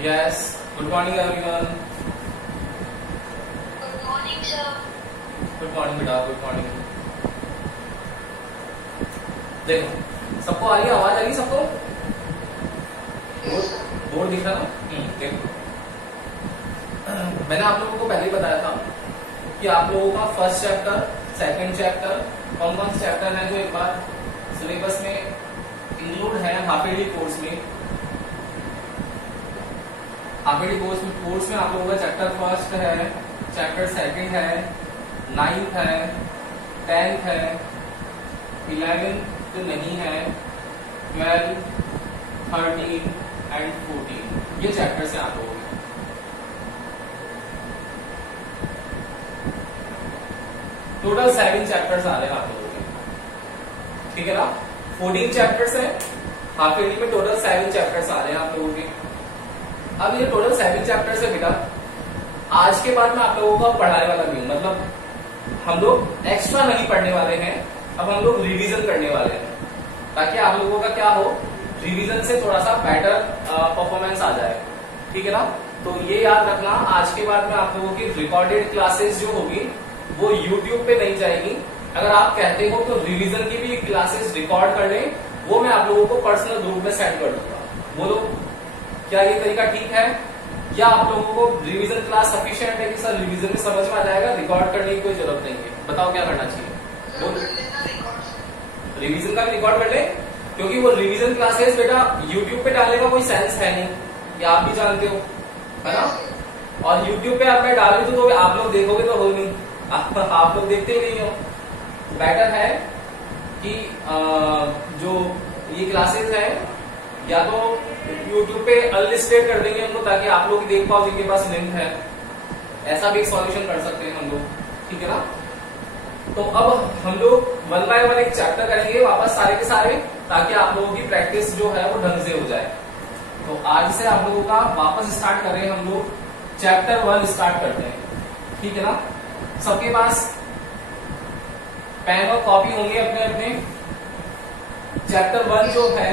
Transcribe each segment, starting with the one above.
Yes. Good morning, everyone. Good morning, sir. Good morning, बेटा. Good morning. देखो, सबको आ रही है, आवाज आ रही है सबको? बोर्ड दिख रहा ना? देखो, मैंने आप लोगों को पहले ही बताया था कि आप लोगों का फर्स्ट चैप्टर, सेकंड चैप्टर, कौन कौन से चैप्टर है जो एक बार सिलेबस में इंक्लूड है हाफ ईयरली कोर्स में। हाफ ईयरली कोर्स में आप लोगों का चैप्टर फर्स्ट है, चैप्टर सेकंड है, 9th है, 10th है, 11th नहीं है, 12, 13 एंड 14 ये चैप्टर्स हैं आप लोगों के। टोटल 7 चैप्टर्स आ रहे हैं आप लोगों के, ठीक है ना? 14 चैप्टर्स हैं हाफ ईयरली में, टोटल 7 चैप्टर्स आ रहे हैं आप लोगों के। अब ये टोटल 7 चैप्टर्स है बेटा, आज के बाद मैं आप लोगों को पढ़ाने वाला नहीं हूं, मतलब हम लोग एक्स्ट्रा नहीं पढ़ने वाले हैं, अब हम लोग रिवीजन करने वाले हैं ताकि आप लोगों का क्या हो, रिवीजन से थोड़ा सा बेटर परफॉर्मेंस आ जाए, ठीक है ना? तो ये याद रखना, आज के बाद में आप लोगों की रिकॉर्डेड क्लासेस जो होगी वो यूट्यूब पे नहीं जाएगी। अगर आप कहते हो तो रिवीजन की भी क्लासेस रिकॉर्ड कर लें, वो मैं आप लोगों को पर्सनल ग्रुप में सेंड कर दूंगा। बोलो क्या ये तरीका ठीक है? या आप लोगों को रिवीजन क्लास सफिशिएंट है कि सर रिवीजन में समझ में आ जाएगा, रिकॉर्ड करने की कोई जरूरत नहीं है? बताओ क्या करना चाहिए? रिवीजन का भी रिकॉर्ड कर ले, क्योंकि वो रिवीजन क्लासेस बेटा यूट्यूब पे डालने का कोई सेंस है नहीं, ये आप भी जानते हो, है ना? और यूट्यूब पे आप मैं डाल दूं तो आप लोग देखोगे तो हो नहीं, आप लोग देखते ही नहीं हो। बेटर है कि जो ये क्लासेस है या तो यूट्यूब पे अनलिस्टेड कर देंगे हमको, ताकि आप लोग देख पाओ जिनके पास लिंक है, ऐसा भी एक सॉल्यूशन कर सकते हैं हम लोग, ठीक है ना? तो अब हम लोग 1 बाय 1 एक चैप्टर करेंगे वापस सारे के सारे, ताकि आप लोगों की प्रैक्टिस जो है वो ढंग से हो जाए। तो आज से आप लोगों का वापस स्टार्ट कर रहे हैं, हम लोग चैप्टर 1 स्टार्ट करते हैं, ठीक है ना? सबके पास पेन और कॉपी होंगे अपने अपने। चैप्टर 1 जो है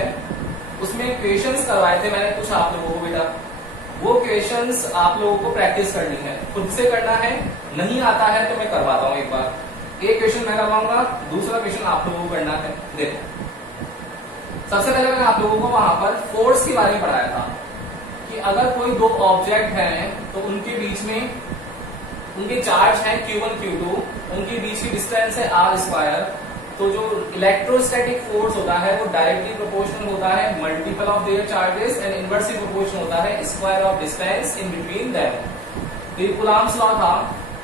उसमें क्वेश्चंस करवाए थे मैंने कुछ आप लोगों को बेटा, वो क्वेश्चंस आप लोगों को प्रैक्टिस करनी है, खुद से करना है, नहीं आता है तो मैं करवाता हूं एक बार। एक क्वेश्चन मैं करवाऊंगा, दूसरा क्वेश्चन आप लोगों को करना है। देखो, सबसे पहले मैंने आप लोगों को वहां पर फोर्स के बारे में पढ़ाया था कि अगर कोई दो ऑब्जेक्ट हैं तो उनके बीच में उनके चार्ज है Q1 Q2, उनके बीच की डिस्टेंस है r², तो जो इलेक्ट्रोस्टैटिक फोर्स होता है वो डायरेक्टली प्रोपोर्शनल होता है multiple of their charges and inversely proportional होता है square of distance in between them. तो ये कूलॉम्स लॉ था,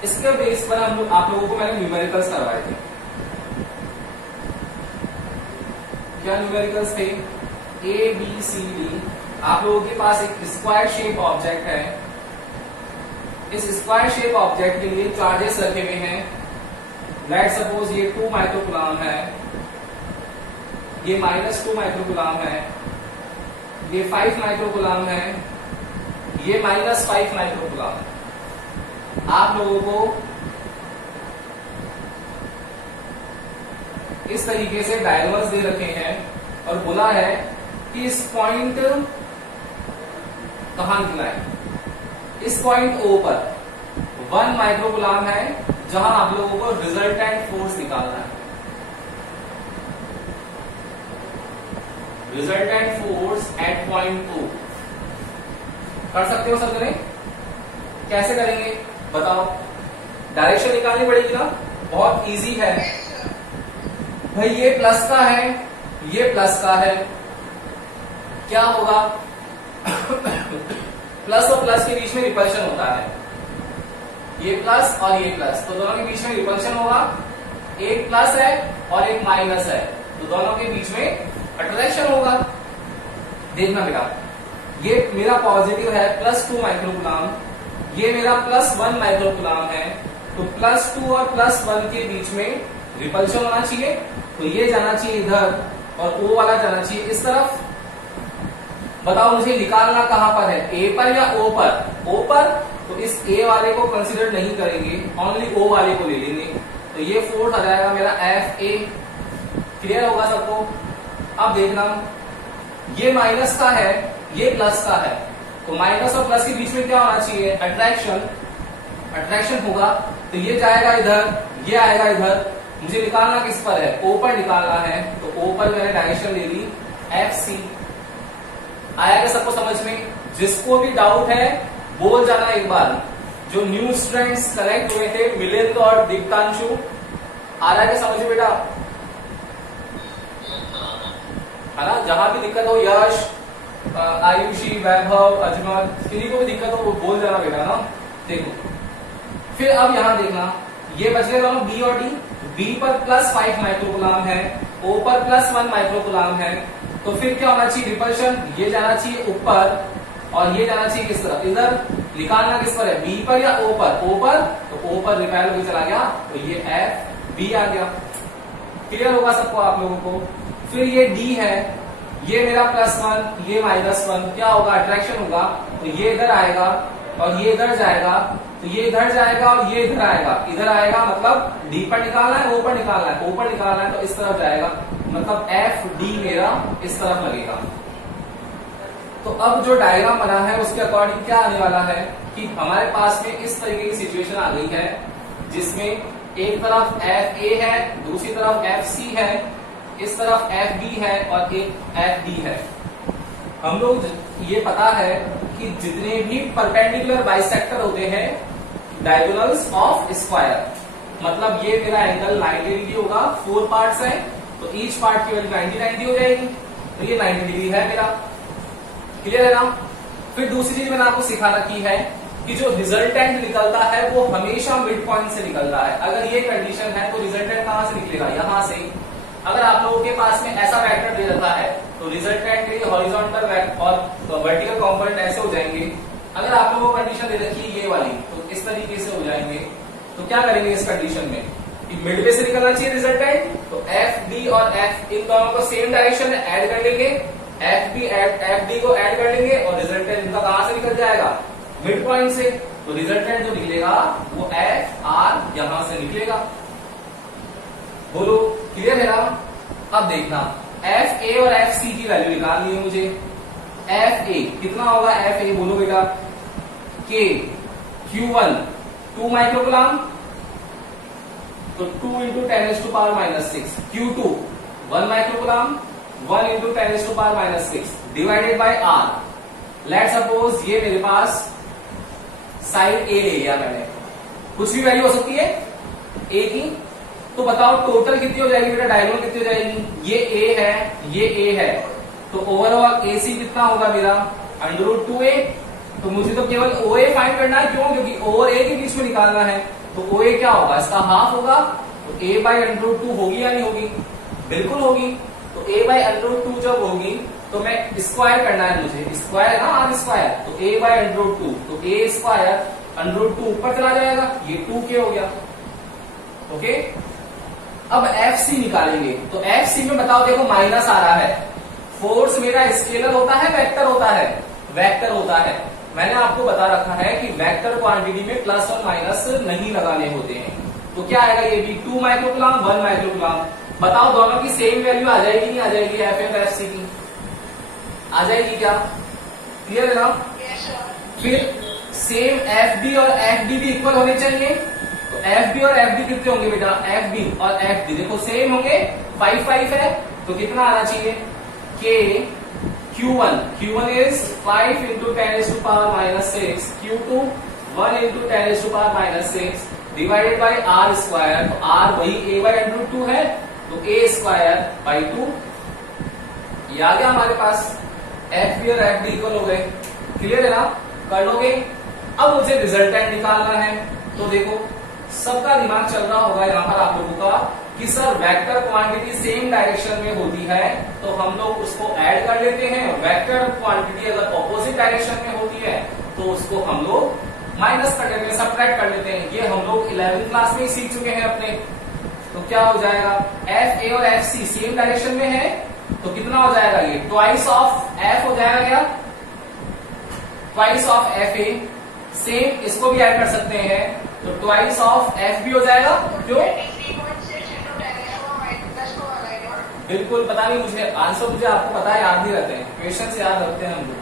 इसके बेस पर हम लोग आप लोगों को मैंने न्यूमेरिकल्स करवाए थे। क्या न्यूमेरिकल्स थे? A B C D। आप लोगों के पास एक स्क्वायर शेप ऑब्जेक्ट है, इस स्क्वायर शेप ऑब्जेक्ट के लिए चार्जेस रखे हुए हैं। लेट सपोज ये 2 माइक्रोकूलम है, ये -2 माइक्रोकूलम है, ये 5 माइक्रोकूलम है, ये -5 माइक्रोकूलम। आप लोगों को इस तरीके से डायग्राम्स दे रखे हैं और बोला है कि इस पॉइंट कहां निकला है, इस पॉइंट O पर 1 माइक्रोकूलम है, जहां आप लोगों को रिजल्टेंट फोर्स निकालना है। Resultant force at point O कर सकते हो सर? करें? कैसे करेंगे बताओ? डायरेक्शन निकालनी पड़ेगी ना, बहुत इजी है भाई। ये प्लस का है, ये प्लस का है, क्या होगा? प्लस और प्लस के बीच में रिपल्शन होता है, ये प्लस और ये प्लस, तो दोनों के बीच में रिपल्शन होगा। एक प्लस है और एक माइनस है, तो दोनों के बीच में अट्रैक्शन होगा। देखना बेटा, ये मेरा पॉजिटिव है +2 माइक्रोकूलम, ये मेरा +1 माइक्रोकूलम है, तो +2 और +1 के बीच में रिपल्शन होना चाहिए, तो ये जाना चाहिए इधर और O वाला जाना चाहिए इस तरफ। बताओ मुझे निकालना कहां पर है, A पर या O पर? O पर, तो इस A वाले को कंसीडर नहीं करेंगे, ओनली O वाले को ले लेंगे, तो ये फोर्स आ जाएगा मेरा FA। क्लियर होगा सबको। अब देखना, ये माइनस का है, ये प्लस का है, तो माइनस और प्लस के बीच में क्या होना चाहिए? अट्रैक्शन। अट्रैक्शन होगा तो ये जाएगा इधर, ये आएगा इधर। मुझे निकालना किस पर है? ओ पर निकालना है, तो ओ पर मैंने डायरेक्शन ले ली FC। आएगा सबको समझ में? जिसको भी डाउट है बोल जाना एक बार। जो न्यू स्टूडेंट्स कनेक्ट हुए थे, मिलिंद और दीप्तांशु, आ रहा है क्या समझ में बेटा? है ना? जहां भी दिक्कत हो, यश, आयुषी, वैभव, अजमत, किसी को भी दिक्कत हो वो बोल जाना बेटा ना। देखो फिर अब यहां देखना, ये बच गए दोनों B और D। B पर +5 माइक्रोकुलाम है, O पर +1 माइक्रोकुलाम है, तो फिर क्या होना चाहिए? रिपल्शन। ये जाना चाहिए ऊपर और ये जाना चाहिए किस तरफ? इधर। निकालना किस पर है? B पर या O पर? O पर, तो O पर रिपेल होकर चला गया, तो ये FB आ गया। क्लियर होगा सबको आप लोगों को? फिर ये D है, ये मेरा +1, ये -1, क्या होगा? अट्रैक्शन होगा, तो ये इधर आएगा और ये इधर जाएगा, तो ये इधर जाएगा और ये इधर आएगा। इधर आएगा मतलब D पर निकालना है, O पर निकालना है, O पर निकालना है, तो इस तरफ जाएगा, मतलब FD मेरा इस तरफ लगेगा। तो अब जो डायग्राम बना है उसके अकॉर्डिंग क्या आने वाला है कि हमारे पास में इस तरीके की सिचुएशन आ गई है, जिसमें एक तरफ FA है, दूसरी तरफ FC है, इस तरफ FB है और एक FD है। हम लोग ये पता है कि जितने भी परपेंडिकुलर बाइसेक्टर होते हैं, डायगोनल्स ऑफ स्क्वायर, मतलब ये मेरा एंगल 90 डिग्री होगा। 4 पार्ट्स हैं, तो ईच पार्ट की वैल्यू 90 हो जाएगी, तो ये 90 डिग्री है मेरा। क्लियर है ना? फिर दूसरी चीज मैंने आपको सिखा रखी है कि जो रिजल्टेंट निकलता है वो हमेशा मिड पॉइंट से निकलता है। अगर ये कंडीशन है तो रिजल्टेंट कहां से निकलेगा? यहां से। अगर आप लोगों के पास में ऐसा वेक्टर दे रखा है तो रिजल्टेंट के लिए हॉरिजॉन्टल और वर्टिकल कंपोनेंट ऐसे हो जाएंगे। अगर आप लोगों को कंडीशन दे रखी है ये वाली, तो इस तरीके से हो जाएंगे। तो क्या करेंगे इस कंडीशन में कि मिड वे से निकलना चाहिए रिजल्टेंट, तो FD और F इन दोनों को सेम डायरेक्शन में ऐड कर लेंगे, FD को ऐड कर लेंगे और रिजल्टेंट इनका कहां से निकल जाएगा? मिड पॉइंट से। तो रिजल्टेंट जो निकलेगा वो FR यहां से निकलेगा। बोलो क्लियर है ना? अब देखना, FA और FC की वैल्यू निकालनी है मुझे। FA कितना होगा? FA बोलो बेटा। K Q1 2 माइक्रोकुलाम, तो 2 × 10⁻⁻⁶। Q2 1 microcoulomb, 1 × 10⁻⁻⁶ divided by R। Let suppose ये मेरे पास साइड A ले लिया मैंने, कुछ भी वैल्यू हो सकती है A की, तो बताओ टोटल कितनी हो जाएगी बेटा? डायगोनल कितनी हो जाएगी? ये A है, ये A है, तो ओवरऑल AC कितना होगा मेरा? √2A। तो मुझे तो केवल OA फाइंड करना है, क्यों? क्योंकि O और A के बीच में निकालना है, तो OA क्या होगा? इसका हाफ होगा, तो A/√2 होगी या नहीं होगी? बिल्कुल होगी। तो A/√2 जब होगी तो मैं स्क्वायर करना है मुझे, स्क्वायर है ना, R स्क्वायर, तो A/√2, तो A² √2 ऊपर चला जाएगा, ये 2K हो गया। ओके, अब FC निकालेंगे, तो FC में बताओ, देखो माइनस आ रहा है। फोर्स मेरा स्केलर होता है वेक्टर होता है? वेक्टर होता है। मैंने आपको बता रखा है कि वेक्टर क्वांटिटी में प्लस और माइनस नहीं लगाने होते हैं। तो क्या आएगा? ये भी 2 माइक्रोकुलाम 1 माइक्रोकुलाम। बताओ दोनों की सेम वैल्यू आ जाएगी नहीं आ जाएगी? FA और FC की आ जाएगी क्या? क्लियर है ना? फिर सेम FB और FD भी इक्वल होने चाहिए। तो FB और FD कितने होंगे बेटा? FB और FD देखो सेम होंगे, 5 है, तो कितना आना चाहिए? K Q1 is 5 × 10⁻⁻⁶, Q2 1 × 10⁻⁻⁶ divided by R square. तो R वही A/√2 है, तो A²/2 ये आ गया हमारे पास। FB और FD इक्वल हो गए। क्लियर है ना? कर लोगे? अब मुझे रिजल्टेंट निकालना है। तो देखो सबका दिमाग चल रहा होगा यहाँ पर आप लोगों का कि sir vector quantity same direction में होती है तो हम लोग उसको ऐड कर लेते हैं, वेक्टर क्वांटिटी अगर ऑपोजिट डायरेक्शन में होती है तो उसको हम लोग माइनस कर लेते हैं, सब्ट्रैक्ट कर लेते हैं। ये हम लोग 11th क्लास में ही सीख चुके हैं अपने। तो क्या हो जाएगा? FA और FC सेम डायरेक्शन में है, तो कितना हो जाएगा? ये ट्वाइस ऑफ F हो जाएगा क्या? Twice of FA। सेम इसको भी ऐड कर सकते हैं, तो ट्वाइस ऑफ FB हो जाएगा। क्यों? बिल्कुल पता नहीं मुझे, आंसर मुझे आपको पता है, याद नहीं रहते हैं, क्वेश्चन याद रखते हैं हम लोग।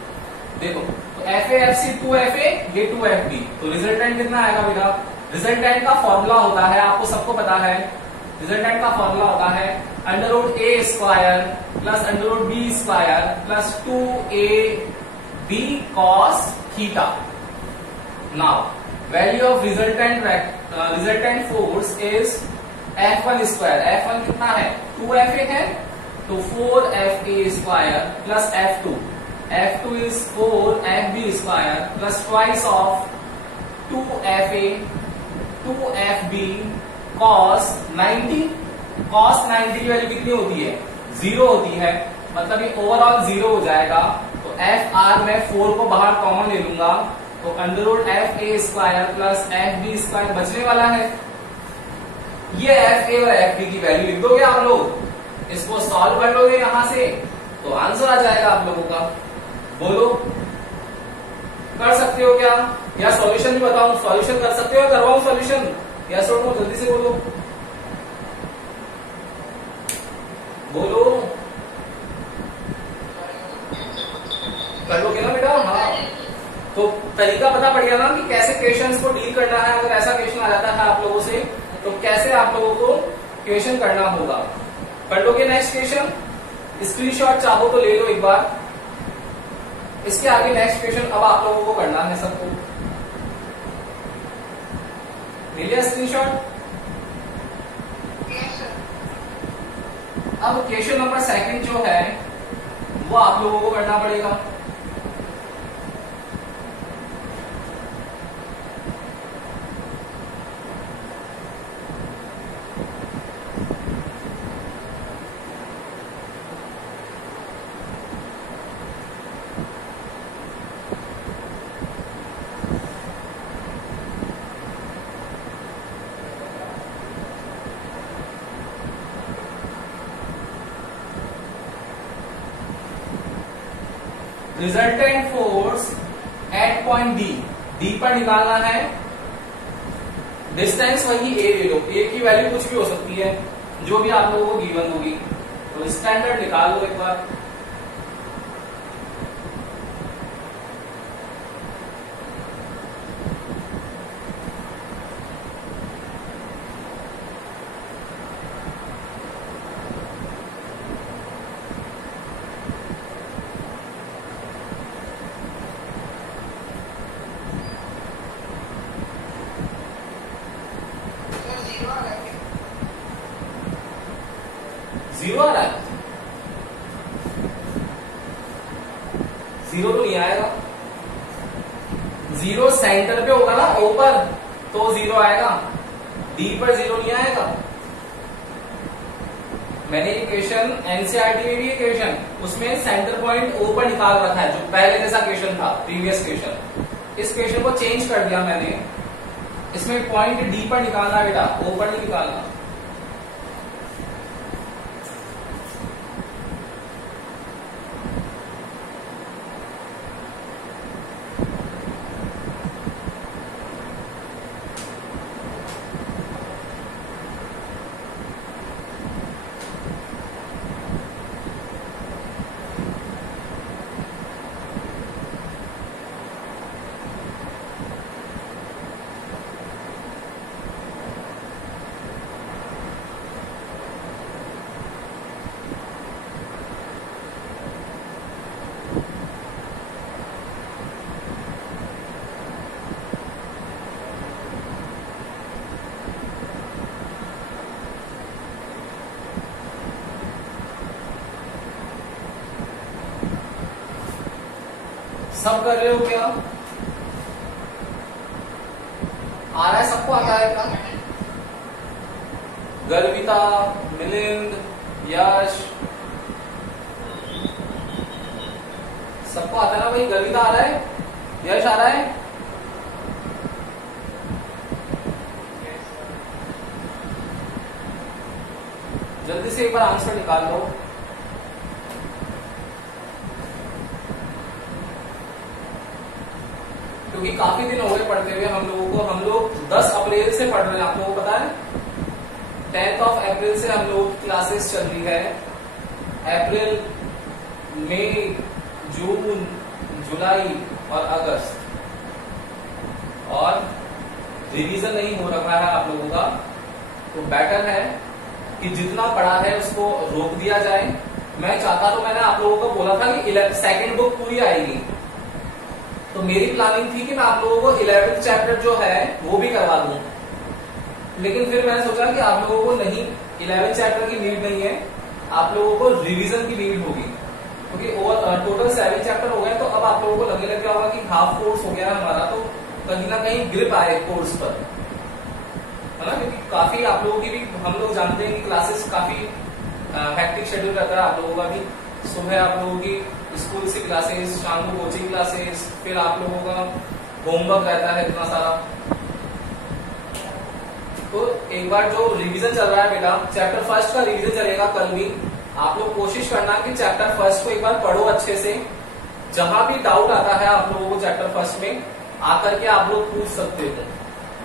देखो तो F A F C 2FA ये 2FB, तो रिजल्टेंट कितना आएगा बेटा? रिजल्टेंट का फॉर्मूला होता है, आपको सबको पता है, रिजल्टेंट का फॉर्मूला होता है √A² plus √B² plus 2AB cos theta. Now value of resultant force is F1²। F1 कितना है? 2FA है, तो 4FA² plus F2। F2 is 4FB² plus twice of 2FA 2FB cos 90। cos 90 की value कितनी होती है? 0 होती है, मतलब ये ओवरऑल 0 हो जाएगा। तो FR में 4 को बाहर कॉमन ले लूंगा, तो √FA² प्लस FB² बचने वाला है। ये FA और FB की वैल्यू लिख दोगे आप लोग, इसको सॉल्व कर लोगे यहां से, तो आंसर आ जाएगा आप लोगों का। बोलो कर सकते हो क्या? या सॉल्यूशन भी बताऊं? सॉल्यूशन कर सकते हो या करवाऊं सॉल्यूशन? या छोड़ो, जल्दी से बोलो, बोलो कर लोगे ना बेटा? हाँ, तो तरीका पता पड़ गया ना कि कैसे क्वेश्चंस को डील करना है। अगर ऐसा क्वेश्चन आ जाता है आप लोगों से तो कैसे आप लोगों को क्वेश्चन करना होगा। कर लोगे नेक्स्ट क्वेश्चन? स्क्रीनशॉट चाहो तो ले लो एक बार। इसके आगे नेक्स्ट क्वेश्चन अब आप लोगों को करना है सबको। ले लिया स्क्रीनशॉट? अब क्वेश्चन नंबर 2 जो है वो आप लोगों को करना पड़ेगा। Resultant force at point D पर निकालना है। डिस्टेंस वही ए ले लो, ए की वैल्यू कुछ भी हो सकती है, जो भी आप लोगों को गिवन होगी, तो स्टैंडर्ड निकाल लो एक बार। जीरो आ रहा है? जीरो तो नहीं आएगा, जीरो सेंटर पे होगा ना, ओ पर, तो जीरो आएगा, डी पर जीरो नहीं आएगा। मैंने ये क्वेश्चन एनसीईआरटी में भी ये क्वेश्चन उसमें सेंटर पॉइंट ओ पर निकाल रखा है, जो पहले जैसा क्वेश्चन था प्रीवियस क्वेश्चन। इस क्वेश्चन को चेंज कर दिया मैंने, इसमें पॉइंट डी पर निकालना बेटा, ओ पर नहीं निकालना। सब कर रहे हो क्या? आ रहा है? सबको आता है क्या? गर्विता, मिलिंद, यश, सबको आता है ना भाई? गर्विता आ रहा है, यश आ रहा है, जल्दी से एक बार आंसर निकाल लो। क्योंकि काफी दिन हो गए पढ़ते हुए हम लोगों को, हम लोग 10 अप्रैल से पढ़ रहे हैं, आप लोगों को पता है 10 अप्रैल से हम लोग की क्लासेस चल रही है। अप्रैल, मई, जून, जुलाई और अगस्त, और रिवीजन नहीं हो रखा है आप लोगों का, तो बेटर है कि जितना पढ़ा है उसको रोक दिया जाए। मैं चाहता तो मैंने आप लोगों को बोला था कि सेकंड बुक पूरी आएगी, तो मेरी प्लानिंग थी कि मैं आप लोगों को 11th चैप्टर जो है वो भी करवा दूं, लेकिन फिर मैंने सोचा कि आप लोगों को नहीं, 11th चैप्टर की नीड नहीं है, आप लोगों को रिवीजन की नीड होगी, क्योंकि टोटल 7 चैप्टर हो गए। तो अब आप लोगों को लगने लग गया होगा कि हाफ कोर्स हो गया हमारा, तो कहीं ना कहीं ग्रिप आए कोर्स पर, है ना, क्योंकि काफी आप लोगों की भी, हम लोग जानते हैं कि क्लासेस काफी हैक्टिक शेड्यूल रहता है आप लोगों का भी। सुबह आप लोगों की स्कूल से क्लासेस, शाम को कोचिंग क्लासेस, फिर आप लोगों का होमवर्क रहता है इतना सारा। तो एक बार जो रिवीजन चल रहा है बेटा, चैप्टर फर्स्ट का रिवीजन चलेगा कल भी। आप लोग कोशिश करना कि चैप्टर फर्स्ट को एक बार पढ़ो अच्छे से। जहां भी डाउट आता है आप लोगों को चैप्टर फर्स्ट में आकर के आप लोग पूछ सकते हो।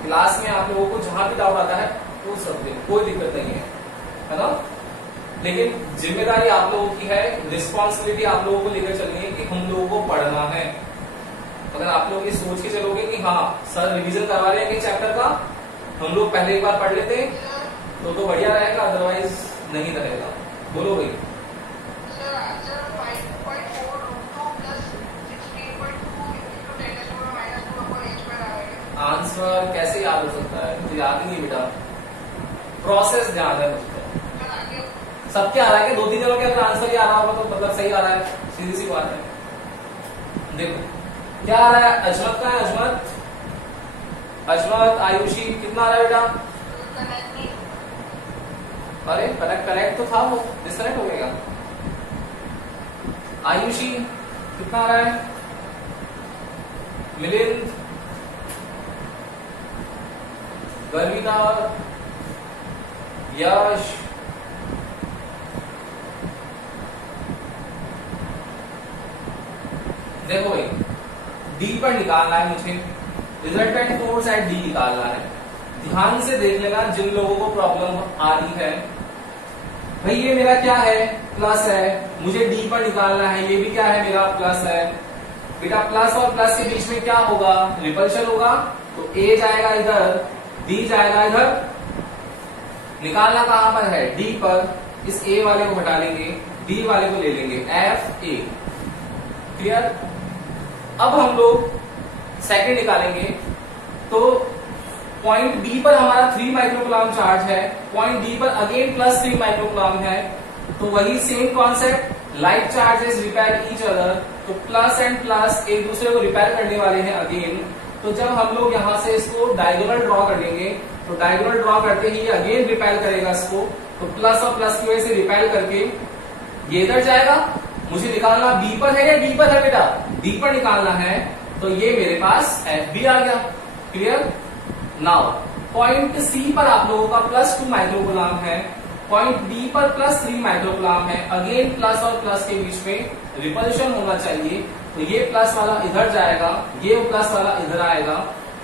क्लास में आप लोगों को जहां भी डाउट आता है पूछ सकते हो, कोई दिक्कत नहीं है ना। लेकिन जिम्मेदारी आप लोगों की है, रिस्पॉन्सिबिलिटी आप लोगों को लेकर चलनी है कि हम लोगों को पढ़ना है। अगर आप लोग ये सोच के चलोगे कि हाँ सर रिवीजन करवा रहे हैं चैप्टर का, हम लोग पहले एक बार पढ़ लेते तो बढ़िया रहेगा, अदरवाइज नहीं रहेगा। बोलो भाई। आंसर कैसे याद हो सकता है, मुझे याद ही नहीं बेटा, प्रोसेस ध्यान है मुझको। सबके आ रहा है कि 2-3 जनों के अगर आंसर ही आ रहा होगा तो मतलब सही आ रहा है, सीधी सी बात है। देखो क्या आ रहा है, अजमत का है, अजमत, आयुषी, कितना आ रहा है बेटा? अरे करेक्ट तो था, वो डिस्कनेक्ट हो गया। आयुषी कितना आ रहा है? मिलिंद, गर्विता, यश, देखो भाई डी पर निकालना है मुझे, रिजल्टेंट फोर्स एट डी निकालना है। ध्यान से देख लेना जिन लोगों को प्रॉब्लम आ रही है। भाई ये मेरा क्या है, प्लस है, मुझे डी पर निकालना है, ये भी क्या है मेरा प्लस है। बेटा प्लस और प्लस के बीच में क्या होगा, रिपल्शन होगा, तो ए जाएगा इधर, डी जाएगा इधर। निकालना कहां पर है, डी पर। इस ए वाले को हटा लेंगे, डी वाले को ले लेंगे, एफ ए। क्लियर। अब हम लोग सेकंड निकालेंगे, तो पॉइंट बी पर हमारा 3 माइक्रोकुलाम चार्ज है, पॉइंट डी पर अगेन प्लस 3 माइक्रोकुलाम है। तो वही same concept, like charges repair each other, तो प्लस एंड प्लस एक दूसरे को रिपेयर करने वाले हैं अगेन। तो जब हम लोग यहां से इसको डायगोनल ड्रॉ कर लेंगे, तो डायगोनल ड्रॉ करते ही अगेन रिपेयर करेगा इसको, तो प्लस और प्लस की वजह से रिपेयर करके ये इधर जाएगा। मुझे निकालना बी पर है या डी पर है बेटा, डी पर निकालना है, तो ये मेरे पास एफ बी आ गया। क्लियर। नाउ पॉइंट सी पर आप लोगों का प्लस 2 माइक्रोकुलाम है, पॉइंट बी पर प्लस 3 माइक्रोकुलाम है, अगेन प्लस और प्लस के बीच में रिपल्शन होना चाहिए। तो ये प्लस वाला इधर जाएगा, ये प्लस वाला इधर आएगा,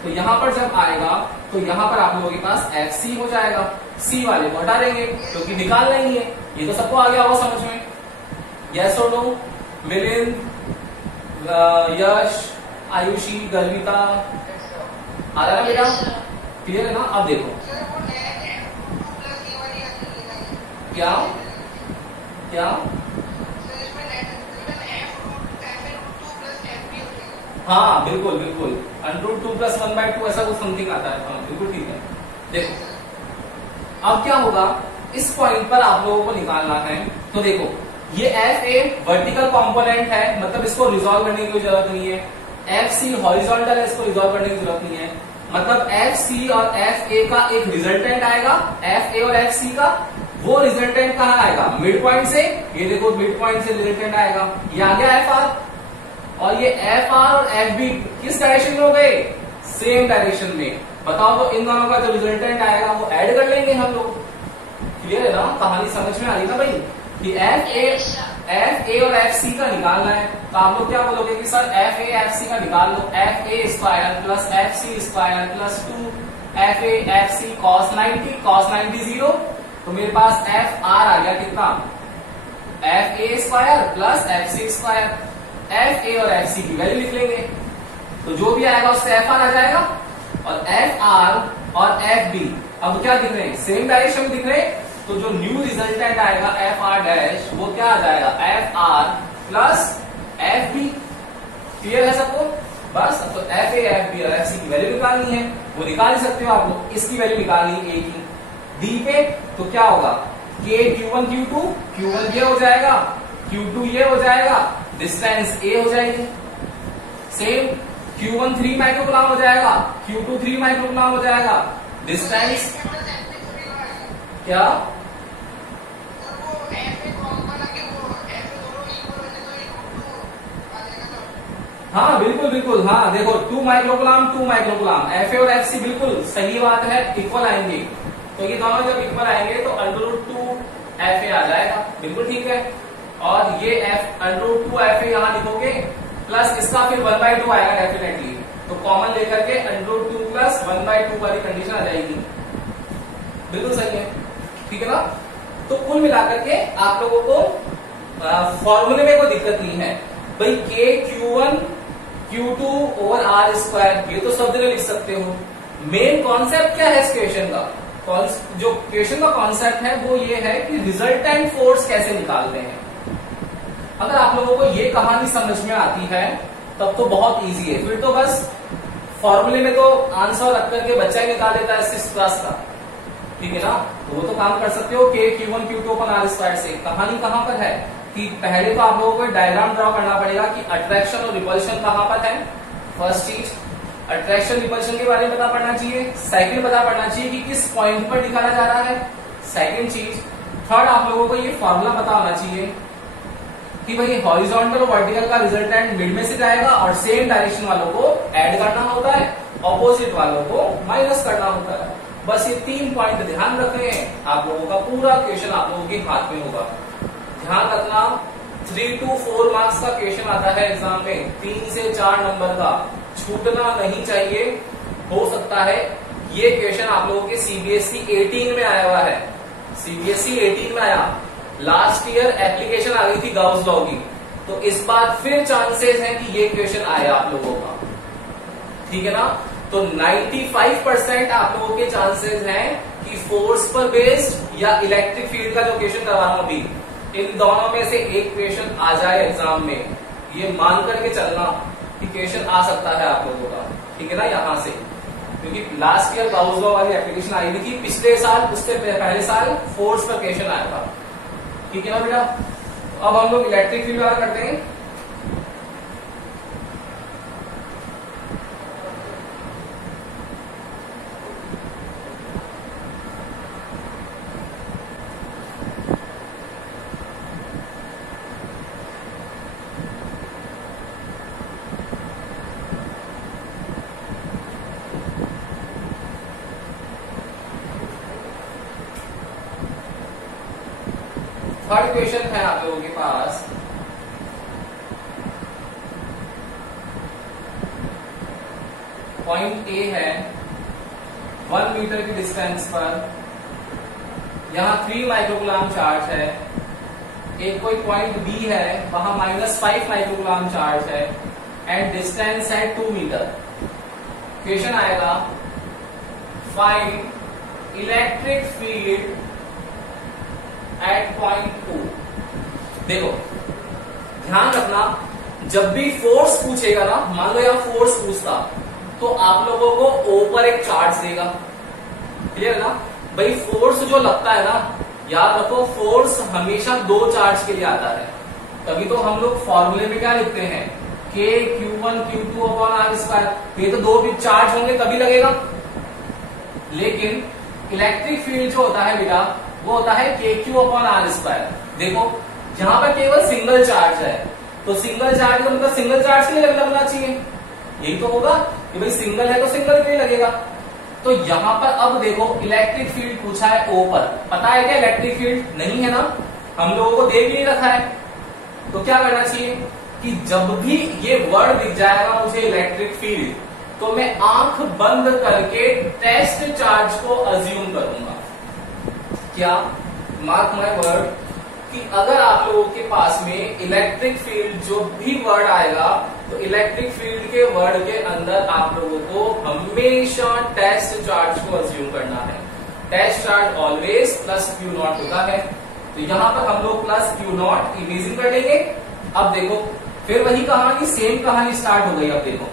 तो यहां पर जब आएगा तो यहां पर आप लोगों के पास एफ सी हो जाएगा। सी वाले को हटा देंगे क्योंकि निकालना ही है, ये तो सबको आ गया होगा समझ में। यस और नो? मिलिंद, यश, आयुषी, गर्विता, आ रहा है बेटा? क्लियर है ना? अब देखो क्या क्या हाँ बिल्कुल बिल्कुल, √2 + 1/2 ऐसा कुछ समथिंग आता है। हाँ बिल्कुल ठीक है। देखो अब क्या होगा, इस पॉइंट पर आप लोगों को निकालना है। तो देखो ये एफ ए वर्टिकल कंपोनेंट है, मतलब इसको रिजॉल्व करने की कोई जरूरत नहीं है। एफ सी हॉरिजॉन्टल है, इसको रिजॉल्व करने की जरूरत नहीं है। मतलब एफ सी और एफ ए का एक रिजल्टेंट आएगा, एफ ए और एफ सी का। वो रिजल्टेंट कहाँ आएगा, मिड पॉइंट से। ये देखो मिड पॉइंट से रिजल्टेंट आएगा, ये आ गया एफ आर। और ये एफ आर और एफ बी किस डायरेक्शन में हो गए, सेम डायरेक्शन में। बताओ तो इन दोनों का जो रिजल्टेंट आएगा वो ऐड कर लेंगे हम लोग। क्लियर है ना, कहानी समझ में आ रही ना भाई, कि एफ ए और एफ सी का निकालना है। तो आप लोग क्या बोलोगे कि sir F A F C का निकाल लो, F A square plus F C square plus 2 F A F C cos 90 0। तो मेरे पास एफ आर आ गया कितना, F A square plus F C square. F A और एफ सी की वैल्यू लिख लेंगे, तो जो भी आएगा उससे एफ आर आ जाएगा, और एफ आर और एफ बी अब क्या दिख रहे हैं, सेम डायरेक्शन में दिख रहे हैं, तो जो न्यू रिजल्टेंट आएगा एफ आर डैश वो क्या आ जाएगा, F R plus F B. Clear है सबको? बस अब तो एफ ए एफ बी और एफ सी की वैल्यू निकालनी है, वो निकाल ही सकते हो आप लोग। इसकी वैल्यू निकालनी है ए की, डी पे तो क्या होगा, के Q1 Q2, Q1 ये हो जाएगा, Q2 ये हो जाएगा, डिस्टेंस ए हो जाएगी। सेम Q1 3 माइक्रोकुलाम हो जाएगा, Q2 3 माइक्रोकुलाम हो जाएगा, डिस्टेंस क्या, हाँ बिल्कुल बिल्कुल, हाँ देखो 2 माइक्रोकुलाम एफ ए और एफ सी बिल्कुल सही बात है, इक्वल आएंगे। तो ये दोनों जब इक्वल आएंगे तो √2 एफ ए आ जाएगा, बिल्कुल ठीक है। और ये √2 एफ ए यहां लिखोगे, प्लस इसका फिर 1/2 आएगा डेफिनेटली, तो कॉमन लेकर के √2 प्लस 1/2 वाली कंडीशन आ जाएगी, बिल्कुल सही है, ठीक है ना। तो कुल मिलाकर के आप लोगों को फॉर्मूले में कोई दिक्कत नहीं है भाई, के Q1 Q2 over are square ये तो सब जगह लिख सकते हो। मेन कॉन्सेप्ट क्या है इस क्वेश्चन का, जो क्वेश्चन का कॉन्सेप्ट है वो ये है कि रिजल्टेंट फोर्स कैसे निकालते हैं। अगर आप लोगों को ये कहानी समझ में आती है तब तो बहुत इजी है, फिर तो बस फॉर्मूले में तो आंसर रख करके बच्चा ही निकाल लेता है 6 क्लास का, ठीक है ना। तो वो तो काम कर सकते हो के Q1 Q2 upon are square से। कहानी कहां पर है कि पहले तो आप लोगों को डायग्राम ड्रॉ करना पड़ेगा कि अट्रैक्शन और रिपल्शन कहां पर है। फर्स्ट चीज अट्रैक्शन रिपल्शन के बारे में पता पड़ना चाहिए। सेकंड पता पड़ना चाहिए कि किस पॉइंट पर निकाला जा रहा है, सेकंड चीज। थर्ड आप लोगों को ये फॉर्मूला पता होना चाहिए कि भाई हॉरिजॉन्टल और वर्टिकल का रिजल्टेंट मिड में से जाएगा और सेम डायरेक्शन वालों को ऐड करना होता है, ऑपोजिट वालों को माइनस करना होता है। बस ये 3 पॉइंट ध्यान रखने हैं, आप लोगों का पूरा क्वेश्चन आप लोगों के हाथ में होगा। ध्यान रखना 3 to 4 मार्क्स का क्वेश्चन आता है एग्जाम में, 3 से 4 नंबर का, छूटना नहीं चाहिए। हो सकता है ये क्वेश्चन आप लोगों के सीबीएसई 18 में आया हुआ है, सीबीएसई 18 में आया, लास्ट ईयर एप्लीकेशन आ गई थी गाउस लॉ की, तो इस बार फिर चांसेस है कि ये क्वेश्चन आए आप लोगों का, ठीक है ना। तो 95% आप लोगों के चांसेस हैं कि फोर्स पर बेस्ड या इलेक्ट्रिक फील्ड का जो क्वेश्चन करवा रहा हूं अभी, इन दोनों में से एक क्वेश्चन आ जाए एग्जाम में, ये मान करके चलना कि क्वेश्चन आ सकता है आप लोगों का, ठीक है ना, यहां से। क्योंकि लास्ट ईयर गाउस लॉ वाली एप्लीकेशन आई हुई थी, पिछले साल उससे पहले साल फोर्स पर क्वेश्चन आया था, ठीक है ना बेटा। अब हम लोग इलेक्ट्रिक फील्ड वाला करते हैं। थर्ड क्वेश्चन है आप लोगों के पास, पॉइंट ए है 1 मीटर की डिस्टेंस पर, यहां 3 माइक्रोकुलाम चार्ज है, एक कोई पॉइंट बी है वहां -5 माइक्रोकुलाम चार्ज है, एंड डिस्टेंस है 2 मीटर। क्वेश्चन आएगा find electric field at point 2। देखो ध्यान रखना, जब भी फोर्स पूछेगा ना, मान लो यहाँ फोर्स पूछता तो आप लोगों को O पर एक चार्ज देगा, क्लियर है ना भाई। फोर्स जो लगता है ना, याद रखो फोर्स हमेशा 2 चार्ज के लिए आता है, तभी तो हम लोग फॉर्मूले में क्या लिखते हैं, के Q1 Q2 upon are square. ये तो 2 भी चार्ज होंगे तभी लगेगा, लेकिन इलेक्ट्रिक फील्ड जो होता है बेटा वो होता है KQ अपॉन आर स्क्वायर। देखो जहां पर केवल सिंगल चार्ज है, तो सिंगल चार्ज का मतलब सिंगल चार्ज के लिए लगना चाहिए, यही तो होगा कि भाई सिंगल है तो सिंगल के लिए लगेगा। तो यहां पर अब देखो इलेक्ट्रिक फील्ड पूछा है O पर, पता है क्या इलेक्ट्रिक फील्ड नहीं है ना, हम लोगों को देख नहीं रखा है, तो क्या करना चाहिए कि जब भी ये वर्ड दिख जाएगा मुझे इलेक्ट्रिक फील्ड, तो मैं आंख बंद करके टेस्ट चार्ज को अज्यूम करूंगा। क्या, मार्क माय वर्ड, कि अगर आप लोगों के पास में इलेक्ट्रिक फील्ड जो भी वर्ड आएगा तो इलेक्ट्रिक फील्ड के वर्ड के अंदर आप लोगों को हमेशा टेस्ट चार्ज को अज्यूम करना है। Test charge always plus Q nought होता है, तो यहां पर हम लोग प्लस क्यू नॉट इमेजिन कर लेंगे। अब देखो फिर वही कहानी, सेम कहानी स्टार्ट हो गई। अब देखो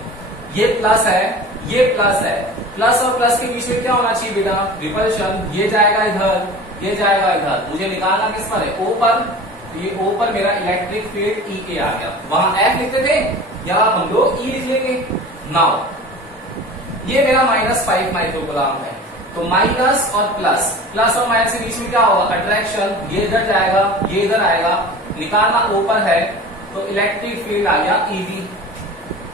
ये प्लस है, ये प्लस है, प्लस और प्लस के बीच में क्या होना चाहिए बेटा, रिपल्शन। ये जाएगा इधर, ये जाएगा इधर, मुझे निकालना किस पर है, ओ पर। तो ये ओ पर मेरा इलेक्ट्रिक फील्ड ई ए आ गया। वहां एफ लिखते थे, यहां हम लोग ई लिख लेंगे। नाउ ये मेरा -5 माइक्रोकूलम है, तो माइनस और प्लस, प्लस और माइनस के बीच में क्या होगा, अट्रैक्शन। ये इधर जाएगा, ये इधर आएगा, निकालना ओ पर है, तो इलेक्ट्रिक फील्ड आ गया ईबी।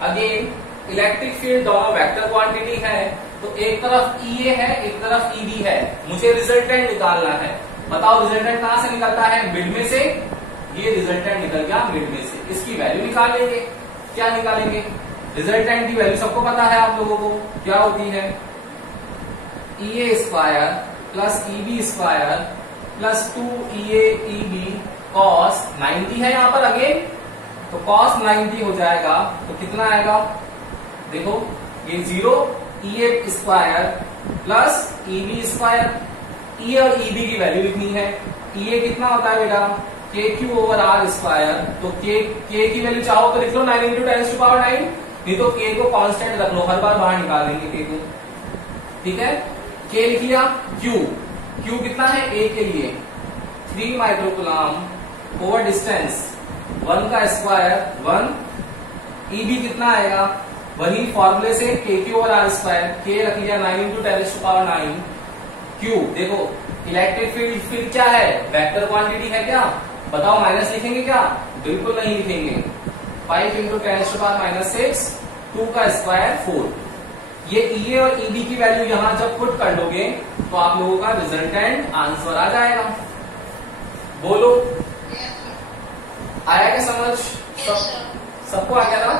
अगेन इलेक्ट्रिक फील्ड दोनों वेक्टर क्वांटिटी है, तो एक तरफ ई ए है, एक तरफ ईबी है, मुझे रिजल्टेंट निकालना है। बताओ रिजल्टेंट कहां से निकलता है, मिड में से। ये रिजल्टेंट निकल गया मिड में से, इसकी वैल्यू निकाल लेंगे। क्या निकालेंगे, रिजल्टेंट की वैल्यू सबको पता है आप लोगों को क्या होती है, E A square plus E B square plus 2 E A E B cos 90 है यहां पर अगेन, तो कॉस 90 हो जाएगा, तो कितना आएगा, देखो ये 0 E A square plus E B square. E और ई बी की वैल्यू लिखनी है। ई ए कितना होता है बेटा, के क्यू ओवर आर स्क्वायर, तो के की वैल्यू चाहो तो लिख लो 9 × 10⁹, नहीं तो के को कांस्टेंट रख लो, हर बार बाहर निकाल देंगे के को। ठीक है, के लिख लिया। क्यू कितना है ए के लिए 3 माइक्रोकूलम ओवर डिस्टेंस 1 का स्क्वायर 1। ईबी कितना आएगा, वही फॉर्मूले से के क्यू और आर स्क्वायर, के रख लिया 9 × 10⁹। क्यू देखो इलेक्ट्रिक फील्ड क्या है, वेक्टर क्वांटिटी है क्या, बताओ माइनस लिखेंगे क्या, बिल्कुल नहीं लिखेंगे। 5 × 10⁻⁶, 2 का स्क्वायर 4। ये ई ए और ई बी की वैल्यू यहां जब पुट कर दोगे तो आप लोगों का रिजल्टेंट आंसर आ जाएगा। बोलो आया क्या समझ, सबको आ गया ना,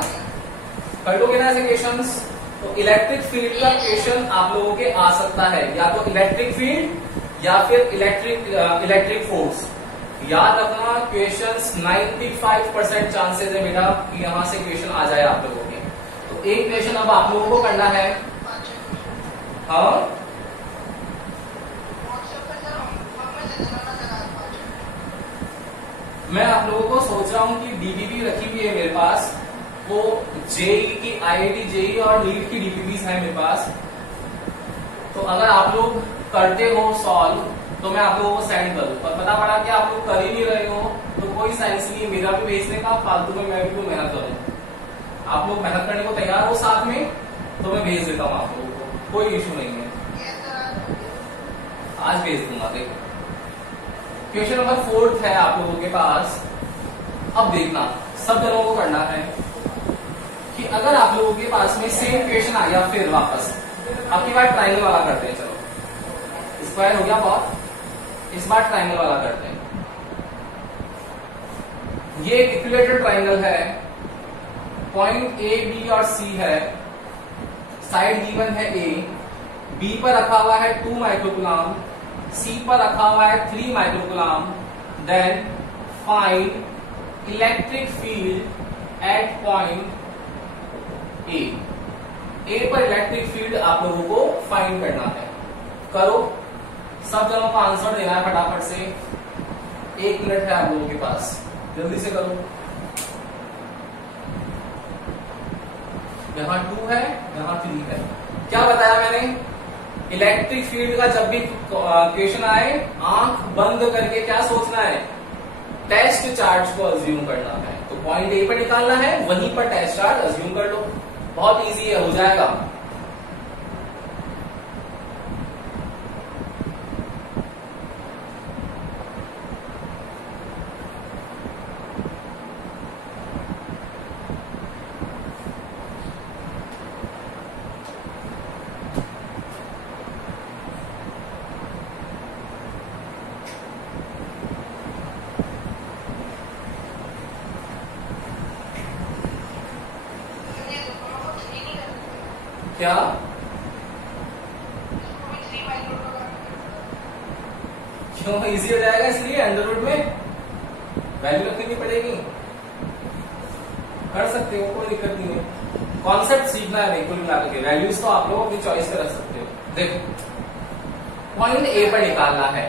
कर दोगे ना ऐसे क्वेश्चंस। तो इलेक्ट्रिक फील्ड का क्वेश्चन आप लोगों के आ सकता है, या तो इलेक्ट्रिक फील्ड या फिर इलेक्ट्रिक फोर्स। याद रखना क्वेश्चंस 95% चांसेस है बेटा कि यहां से क्वेश्चन आ जाए आप लोगों के। तो एक क्वेश्चन अब आप लोगों को करना है। हाँ मैं आप लोगों को सोच रहा हूं कि डीपीपी रखी हुई है मेरे पास, वो जेई की आईआईटी जेई और नीट की डीपीपीज है मेरे पास। तो अगर आप लोग करते हो सॉल्व तो मैं आप लोगों को सेंड करूं, पर पता पड़ा कि आप लोग कर ही नहीं रहे हो तो कोई साइंस नहीं है मेरा भी भेजने का, फालतू में मैं भी कोई मेहनत करूं। आप लोग मेहनत करने को तैयार हो साथ में तो मैं भेज देता हूं आप लोगों को, कोई इशू नहीं है, आज भेज दूंगा। देखो क्वेश्चन नंबर 4 है आप लोगों के पास। अब देखना सब जनों को करना है कि अगर आप लोगों के पास में सेम क्वेश्चन आ गया फिर वापस, अब की बार ट्रायंगल वाला करते हैं। चलो स्क्वायर हो गया बहुत, इस बार ट्रायंगल वाला करते हैं। ये इक्विलेटरल ट्रायंगल है, पॉइंट ए बी और सी है, साइड गिवन है ए, बी पर रखा हुआ है 2 माइक्रोकूलम, सी पर रखा हुआ है 3 microcoulomb. Then find electric field at point A. A पर इलेक्ट्रिक फील्ड आप लोगों को फाइंड करना है। करो, सब जनों का आंसर देना है फटाफट से, 1 मिनट है आप लोगों के पास, जल्दी से करो। यहां 2 है, यहां 3 है। क्या बताया मैंने, इलेक्ट्रिक फील्ड का जब भी क्वेश्चन आए आंख बंद करके क्या सोचना है, टेस्ट चार्ज को अज्यूम करना है। तो पॉइंट ए पर निकालना है, वहीं पर टेस्ट चार्ज अज्यूम कर लो, बहुत इजी है, हो जाएगा। क्या क्यों, इजी हो जाएगा इसलिए अंडरवुड में। वैल्यू रखनी नहीं पड़ेगी, कर सकते हो, कोई दिक्कत नहीं है। कॉन्सेप्ट सीखना है नहीं, कुल मिलाकर के वैल्यूज तो आप लोग अपनी चॉइस से रख सकते हो। देखो पॉइंट ए पर निकालना है,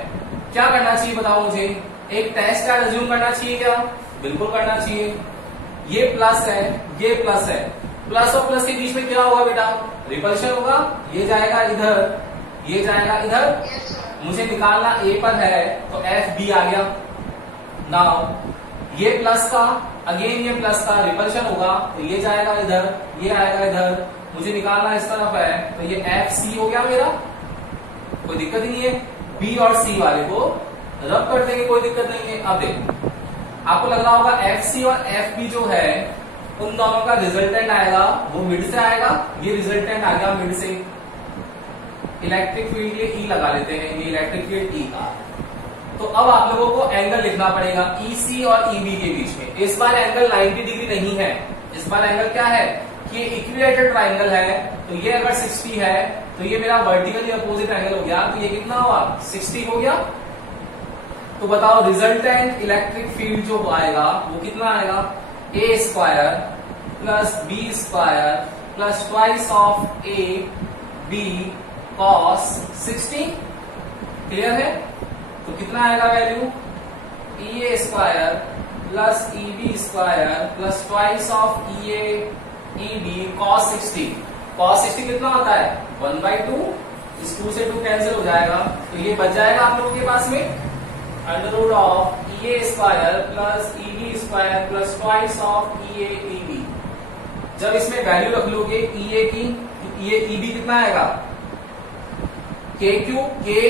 क्या करना चाहिए बताओ मुझे? एक टेस्ट का रिज्यूम करना चाहिए क्या? बिल्कुल करना चाहिए। ये प्लस है, ये प्लस है, प्लस और प्लस के बीच में क्या होगा बेटा? रिपल्शन होगा। ये जाएगा इधर, ये जाएगा इधर। मुझे निकालना ए पर है तो एफ बी आ गया। नाउ ये प्लस का, अगेन ये प्लस का रिपल्शन होगा तो ये जाएगा इधर, ये आएगा इधर। मुझे निकालना इस तरफ है तो ये एफ सी हो गया मेरा, कोई दिक्कत नहीं है। बी और सी वाले को रब कर देंगे, कोई दिक्कत नहीं है। अब देखो आपको लग रहा होगा एफ सी और एफ बी जो है उन दोनों का रिजल्टेंट आएगा वो मिड से आएगा। ये रिजल्टेंट आ गया मिड से। इलेक्ट्रिक फील्ड ये ई लगा लेते हैं, ये इलेक्ट्रिक फील्ड ई का। तो अब आप लोगों को एंगल लिखना पड़ेगा ईसी और ईबी के बीच में। इस बार एंगल 90 डिग्री नहीं है, इस बार एंगल क्या है कि इक्विलेटरल ट्राइंगल है। तो ये अगर 60 है तो ये मेरा वर्टिकली अपोजिट एंगल हो गया, तो ये कितना हुआ? 60 हो गया। तो बताओ रिजल्टेंट इलेक्ट्रिक फील्ड जो आएगा वो कितना आएगा? A square plus B square plus twice of A B cos 60। Clear है? तो कितना आएगा value? E A square plus E B square plus twice of E A E B cos 60। Cos 60 कितना होता है? 1/2। इस 2 से 2 कैंसिल हो जाएगा, तो ये बच जाएगा आप लोगों के पास में under root of E A square plus E B square plus twice of E A E B. जब इसमें वैल्यू रख लोगे ई ए की, ये ई बी कितना आएगा? के क्यूब, के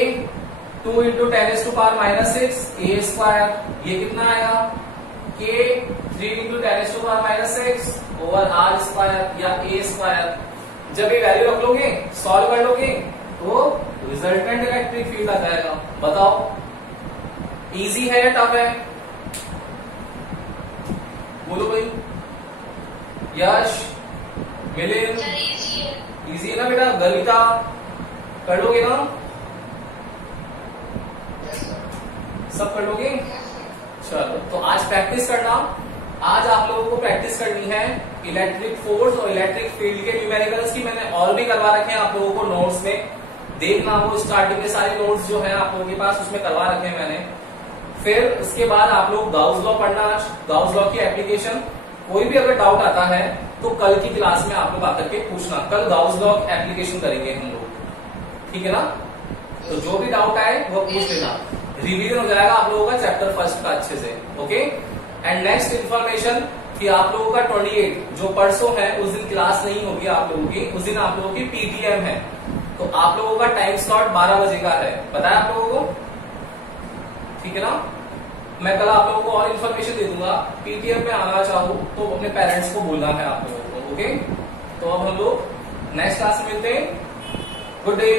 2 इंटू 10⁻⁻6 ए स्क्वायर। ये कितना आएगा? के 3 इंटू 10⁻⁻6 ओवर आर स्क्वायर या ए स्क्वायर। जब ये वैल्यू रख लोगे, सॉल्व कर लोगे तो रिजल्टेंट इलेक्ट्रिक फील्ड आ जाएगा। बताओ इजी है या टफ है? बोलो भाई। यश, मिलिंद, इजी है ना बेटा? गलिता कर लोगे ना? सब कर लोगे? चलो तो आज प्रैक्टिस करना। आज आप लोगों को प्रैक्टिस करनी है इलेक्ट्रिक फोर्स और इलेक्ट्रिक फील्ड के न्यूमेरिकल्स की। मैंने और भी करवा रखे हैं आप लोगों को नोट्स में, देखना वो स्टार्टिंग के सारे नोट्स जो है आप लोगों के पास उसमें करवा रखे हैं मैंने। फिर उसके बाद आप लोग गाउस लॉ पढ़ना, गाउस लॉ की एप्लीकेशन। कोई भी अगर डाउट आता है तो कल की क्लास में आप लोग आकर के पूछना, कल गाउस लॉ एप्लीकेशन करेंगे हम लोग, ठीक है ना? तो जो भी डाउट आए वो पूछ लेना, रिवीजन हो जाएगा आप लोगों का चैप्टर फर्स्ट का अच्छे से। ओके, एंड नेक्स्ट इन्फॉर्मेशन कि आप लोगों का 28 जो परसों है उस दिन क्लास नहीं होगी आप लोगों की, उस दिन आप लोगों की पीटीएम है। तो आप लोगों का टाइम स्लॉट 12 बजे का है, पता है आप लोगों को? ठीक है ना? मैं कल आप लोगों को और इन्फॉर्मेशन दे दूंगा। पीटीएम में आना चाहो तो अपने पेरेंट्स को बोलना है आप लोगों को। ओके, तो अब हम लोग नेक्स्ट क्लास में मिलते हैं। Good day.